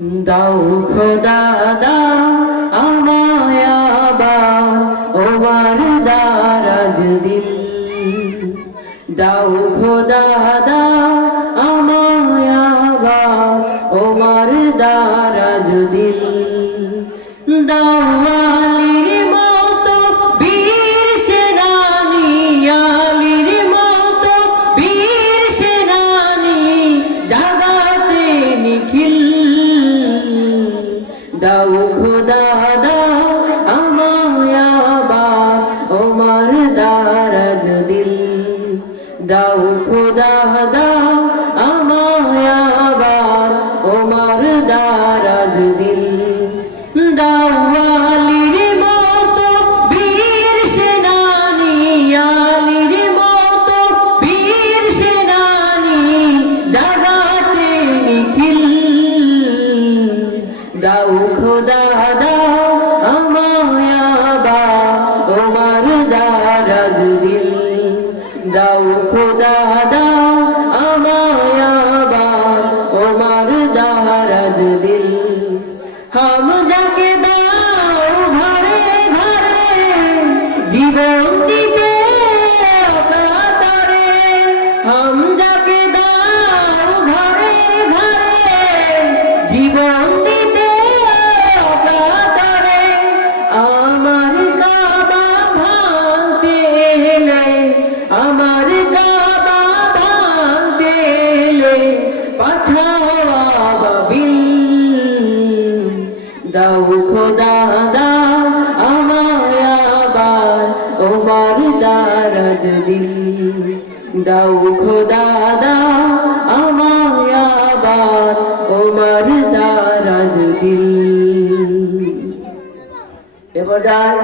দাও খোদা দাও আমায় আবার ওমার দারাজ দিল। দাও খোদা দাও আমায় আবার ওমার দারাজ দিল। দাও আলীর মতো বীর সেনানী, আলীর মতো বীর সেনানী জাগাতে নিখিল। দাও খোদা দাও আমায় আবার ওমার দারাজ দিল। দাও খোদা দাও আমায় আবার ওমার দারাজ দিল। দাও আলীর মতো বীর সেনানী, আলীর মতো বীর সেনানী জাগাতে নিখিল। দাও খোদা দাও আমায় আবার ওমার দারাজ দিল। দাও খোদা দাও আমায় আবার ওমার দারাজ দিল। হাম যাকে দাও ঘরে ঘরে জীবন দিতে অকাতরে। হাম যাকে দাও ঘরে ঘরে জীবন দিতে অকাতরে। আমার কাবা ভাঙতে এলে, আমার কাবা ভাঙতে এলে পাঠাও আবাবিল। দাও খোদা দাও আমায় আবার ওমার দারাজ দিল। দাও খোদা দাও আমায় আবার ওমার দারাজ দিল। এবার যায়